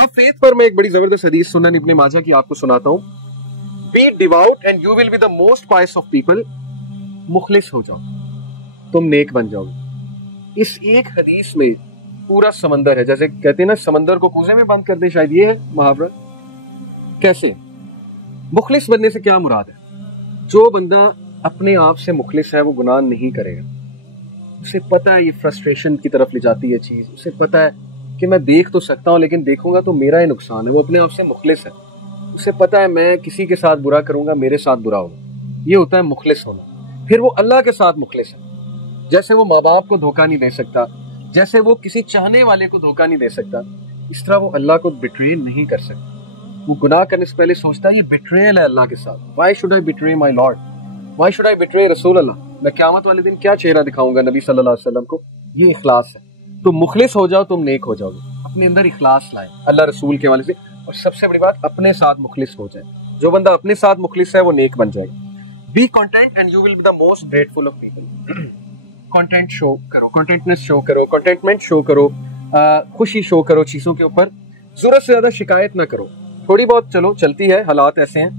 अब फेथ पर मैं एक बड़ी जबरदस्त हदीस सुनन इब्ने माजा की आपको सुनाता हूं। Be devout and you will be the most pious of people. मुखलिस हो जाओ, तुम नेक बन जाओगे। इस एक हदीस में पूरा समंदर है। जैसे कहते हैं ना, समंदर को कूजे में बंद कर दे, शायद ये है मुहावरा। कैसे? मुखलिस बनने से क्या मुराद है? जो बंदा अपने आप से मुखलिस है वो गुनाह नहीं करेगा। उसे पता है ये फ्रस्ट्रेशन की तरफ ले जाती है चीज, उसे पता है कि मैं देख तो सकता हूं लेकिन देखूंगा तो मेरा ही नुकसान है। वो अपने आप से मुखलिस है। उसे पता है मैं किसी के साथ बुरा करूंगा मेरे साथ बुरा होगा। ये होता है मुखलिस होना। फिर वो अल्लाह के साथ मुखलिस है। जैसे वो माँ बाप को धोखा नहीं दे सकता, जैसे वो किसी चाहने वाले को धोखा नहीं दे सकता, इस तरह वो अल्लाह को बिट्रे नहीं कर सकता। वो गुनाह करने से पहले सोचता है ये बिट्रेयल है अल्लाह के साथ। Why should I betray my Lord, why should I betray रसूल अल्लाह। मैं क़यामत वाले दिन क्या चेहरा दिखाऊंगा नबी सल्लल्लाहु अलैहि वसल्लम को। ये इखलास है। तो मुखलिस हो जाओ, तुम नेक हो जाओगे। अपने अंदर इखलास लाए अल्लाह रसूल के वाले से। और सबसे बड़ी बात, अपने साथ मुखलिस हो जाए। जो बंदा अपने साथ मुखलिस है वो नेक बन जाएगा। B content and you will be the most grateful of people. Content show करो, कंटेंटनेस शो करो, कंटेंटमेंट शो करो, खुशी शो करो चीजों के ऊपर। जरूरत से ज्यादा शिकायत ना करो। थोड़ी बहुत चलो चलती है, हालात ऐसे हैं,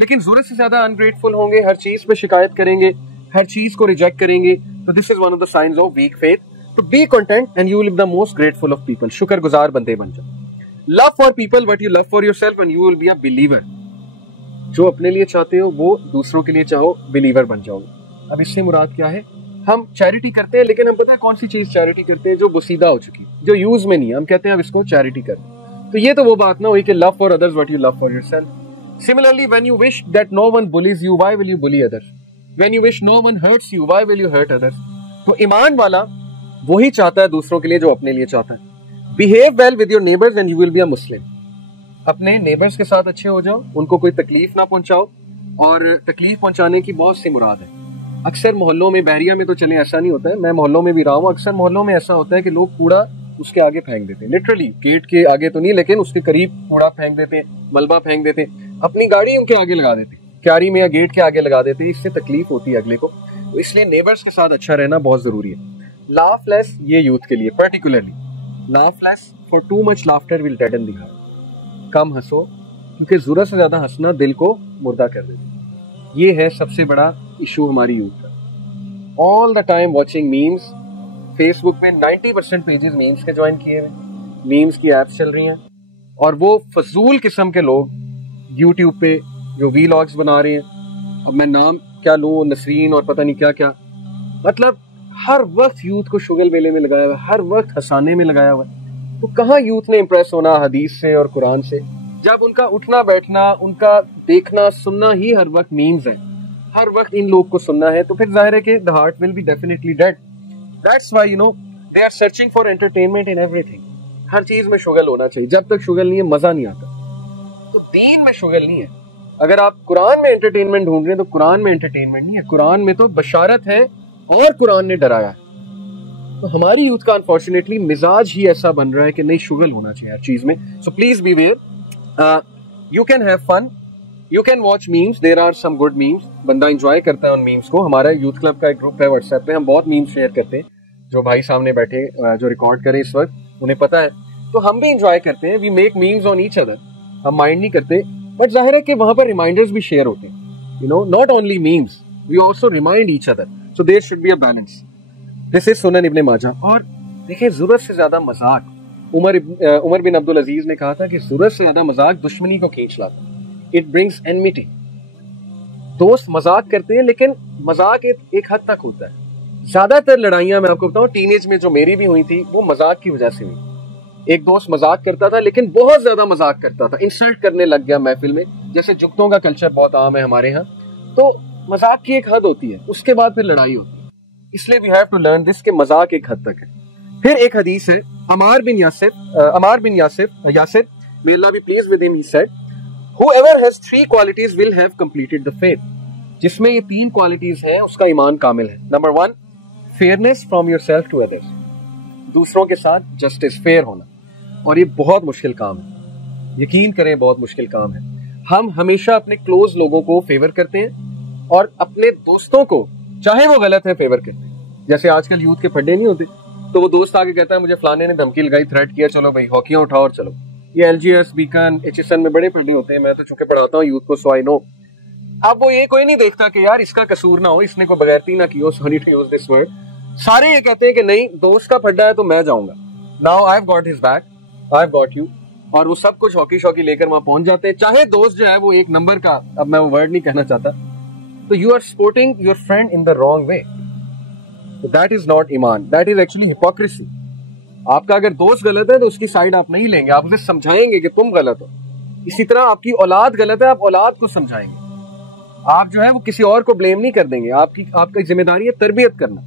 लेकिन जरूरत से ज्यादा अनग्रेटफुल होंगे, हर चीज पे शिकायत करेंगे, हर चीज को रिजेक्ट करेंगे, तो this is one of the signs of weak faith. तो be content and you will be the most grateful of people. शुक्रगुजार बंदे बन जाओ। Love for people what you love for yourself and you will be a believer. जो अपने लिए चाहते हो वो दूसरों के लिए चाहो, बिलीवर बन जाओगे। अब इससे मुराद क्या है? हम चैरिटी करते हैं, लेकिन हम पता है कौन सी चीज चैरिटी करते हैं? जो बुसीदा हो चुकी, जो यूज में नहीं है, हम कहते हैं अब इसको चैरिटी कर। तो ये तो वो बात ना हुई कि love for others what you love for yourself. Similarly when you wish that no one bullies you, why will you bully others? When you wish no one hurts you, why will you hurt others? तो ईमान वाला वही चाहता है दूसरों के लिए जो अपने लिए चाहता है। Behave well with your neighbours and you will be a Muslim. अपने नेबर्स के साथ अच्छे हो जाओ, उनको कोई तकलीफ ना पहुंचाओ। और तकलीफ पहुंचाने की बहुत सी मुराद है। अक्सर मोहल्लों में, बहरिया में तो चले ऐसा नहीं होता है, मैं मोहल्लों में भी रहा हूँ, अक्सर मोहल्लों में ऐसा होता है कि लोग कूड़ा उसके आगे फेंक देते हैं। लिटरली गेट के आगे तो नहीं, लेकिन उसके करीब कूड़ा फेंक देते हैं, मलबा फेंक देते हैं, अपनी गाड़ी उनके आगे लगा देते हैं, क्यारी में या गेट के आगे लगा देते हैं। इससे तकलीफ होती है अगले को। तो इसलिए नेबर्स के साथ अच्छा रहना बहुत जरूरी है। लाफ लेस, ये यूथ के लिए particularly, laugh less for too much laughter will deaden the heart. कम हंसो, क्योंकि जरूरत से ज्यादा हंसना दिल को मुर्दा कर देता है। ये है सबसे बड़ा इशू हमारी यूथ का। All the time watching memes. Facebook में 90% पेजेस मीम्स के ज्वाइन किए हुए, मीम्स की एप्स चल रही हैं। और वो फजूल किस्म के लोग यूट्यूब पे जो वीलॉग्स बना रहे हैं, अब मैं नाम क्या लूं, नसरीन और पता नहीं क्या क्या, मतलब हर वक्त यूथ को शुगल मेले में लगाया हुआ है, हर वक्त हंसाने में लगाया हुआ है। तो कहाँ यूथ ने इंप्रेस होना हदीस से और कुरान से, जब उनका उठना बैठना, उनका देखना सुनना ही हर वक्त मीम्स है, हर वक्त इन लोग को सुनना है। तो फिर जाहिर है कि the heart will be definitely dead. That's why they are searching for entertainment in everything. हर चीज में शुगल होना चाहिए। जब तक शुगल नहीं है मजा नहीं आता। तो दीन में शुगल नहीं है। अगर आप कुरान में एंटरटेनमेंट ढूंढ रहे हैं तो कुरान में एंटरटेनमेंट नहीं है, कुरान में तो बशारत है और कुरान ने डराया है। तो हमारी यूथ का अनफॉर्चुनेटली मिजाज ही ऐसा बन रहा है कि नहीं, शुगल होना चाहिए हर चीज में। So please be aware. You can have fun, you can watch memes, there are some good memes. बंदा एंजॉय करता है उन मीम्स को। हमारा यूथ क्लब का एक ग्रुप है व्हाट्सएप पे, हम बहुत मीम्स शेयर करते हैं। जो भाई सामने बैठे जो रिकॉर्ड करे इस वक्त, उन्हें पता है। तो हम भी एंजॉय करते हैं। We make memes on each other. हम माइंड नहीं करते, बट जाहिर है कि वहां पर रिमाइंडर्स भी शेयर होते हैं। Not only memes, we also remind each other. So there should be a balance. This is Sunan Ibn माजा। और देखिए, जरूरत से ज्यादा मजाक, उमर बिन अब्दुल अजीज ने कहा था कि जरूरत से ज्यादा मजाक दुश्मनी को खींच लाता, इट ब्रिंग्स एनमिटी। दोस्त मजाक करते हैं, लेकिन मजाक एक हद तक होता है। ज्यादातर लड़ाइयां मैं आपको बताऊं, टीनेज में जो मेरी भी हुई थी, वो मजाक की वजह से हुई। एक दोस्त मजाक करता था, लेकिन बहुत ज्यादा मजाक करता था, इंसल्ट करने लग गया महफिल में। जैसे जुगतों का कल्चर बहुत आम है हमारे यहाँ, तो मजाक की एक हद होती है, उसके बाद फिर लड़ाई होती है। इसलिए we have to learn this कि मजाक एक हद तक है। फिर एक हदीस है, अमार बिन Yasir, may Allah be pleased with him, he said, whoever has 3 qualities will have completed the faith. जिसमें ये 3 क्वालिटीज हैं, उसका ईमान कामिल है। Number 1, fairness from yourself to others. दूसरों के साथ जस्टिस, फेयर होना। और ये बहुत मुश्किल काम है, यकीन करें बहुत मुश्किल काम है। हम हमेशा अपने क्लोज लोगों को फेवर करते हैं और अपने दोस्तों को, चाहे वो गलत है, फेवर करते हैं। जैसे आजकल यूथ के फड्डे नहीं होते, तो वो दोस्त आके कहता है मुझे फलाने ने धमकी लगाई, थ्रेट किया, चलो भाई हॉकियां उठाओ और चलो। ये LGS, बीकन, HSN में बड़े पढ़े होते हैं, मैं तो चूंकि पढ़ाता हूँ यूथ को, सो आई नो। अब वो ये कोई नहीं देखता कि यार इसका कसूर ना हो, इसने कोई बगैरती ना की हो, sorry to use this word. सारे ये कहते हैं कि नहीं, दोस्त का फड्डा है तो मैं जाऊंगा, now I have got his back, I have got you, और वो सब कुछ हॉकी शॉकी लेकर वहां पहुंच जाते हैं, चाहे दोस्त जो है वो एक नंबर का, अब मैं वो वर्ड नहीं कहना चाहता। तो you are supporting your friend in the wrong way, that is not ईमान, दैट इज एक्चुअली हिपोक्रेसी। आपका अगर दोस्त गलत है तो उसकी साइड आप नहीं लेंगे, आप उसे समझाएंगे कि तुम गलत हो। इसी तरह आपकी औलाद गलत है, आप औलाद को समझाएंगे, आप जो है वो किसी और को ब्लेम नहीं कर देंगे। आपकी जिम्मेदारी है तरबियत करना।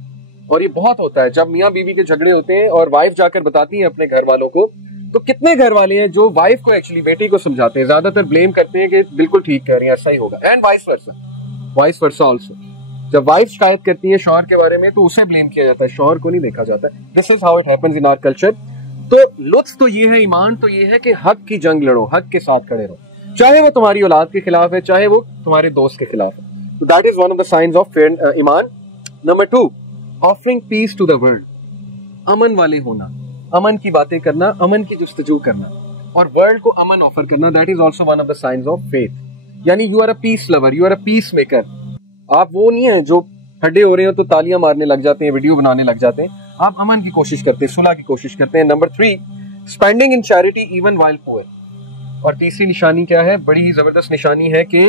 और ये बहुत होता है जब मियाँ बीवी के झगड़े होते हैं और वाइफ जाकर बताती है अपने घर वालों को, तो कितने घर वाले हैं जो वाइफ को एक्चुअली बेटी को समझाते हैं, ज्यादातर ब्लेम करते हैं कि बिल्कुल ठीक कह रही है, ऐसा ही होगा, एंड वाइस वर्सा ऑल्सो। जब वाइफ शिकायत करती है शौहर के बारे में तो उसे ब्लेम किया जाता है, शौहर को नहीं देखा जाता। This is how it happens in our culture. तो लुत्फ तो ये है, ईमान तो ये है कि हक की जंग लड़ो, हक के साथ खड़े रहो, चाहे वो तुम्हारी औलाद के खिलाफ है, चाहे वो तुम्हारे दोस्त के खिलाफ है। तो that is one of the signs of ईमान। Number 2, offering peace to the world, अमन वाले होना, अमन की बातें करना, अमन की जुस्तजू करना और वर्ल्ड को अमन ऑफर करना, that is also one of the signs of faith. यानी you are a peace lover, you are a peace maker. आप वो नहीं है जो ठंडे हो रहे हो तो तालियां मारने लग जाते हैं, वीडियो बनाने लग जाते हैं, आप अमन की कोशिश करते हैं, सुलह की कोशिश करते हैं। नंबर 3, स्पेंडिंग इन चैरिटी इवन व्हाइल पुअर। और तीसरी निशानी क्या है, बड़ी ही जबरदस्त निशानी है कि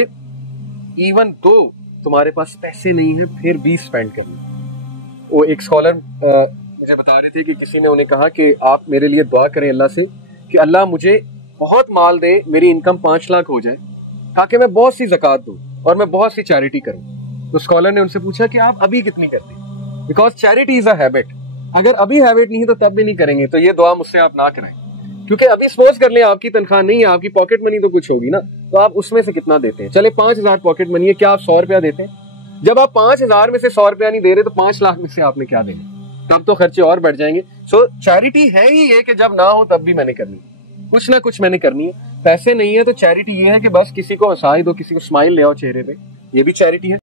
इवन दो तुम्हारे पास पैसे नहीं है फिर भी स्पेंड करना। वो एक स्कॉलर मुझे बता रहे थे कि किसी ने उन्हें कहा कि आप मेरे लिए दुआ करें अल्लाह से कि अल्लाह मुझे बहुत माल दे, मेरी इनकम 5 लाख हो जाए ताकि मैं बहुत सी ज़कात दूं और मैं बहुत सी चैरिटी करूं। तो स्कॉलर ने उनसे पूछा कि आप अभी कितनी करते हैं, because charity is a habit. अगर अभी हैबिट नहीं है तो तब भी नहीं करेंगे, तो ये दुआ मुझसे आप ना कराएं, क्योंकि अभी सपोज कर लें आपकी तनख्वाह नहीं है, आपकी पॉकेट मनी तो कुछ होगी ना, तो आप उसमें से कितना देते हैं। चले 5,000 पॉकेट मनी है, क्या आप 100 रुपया देते हैं? जब आप 5,000 में से 100 रुपया नहीं दे रहे तो 5 लाख में से आपने क्या देना, तब तो खर्चे और बढ़ जाएंगे। सो चैरिटी है ही ये कि जब ना हो तब भी मैंने करनी है, कुछ ना कुछ मैंने करनी है। पैसे नहीं है तो चैरिटी ये है कि बस किसी को हंसा दो, किसी को स्माइल ले आओ चेहरे पे, ये भी चैरिटी है।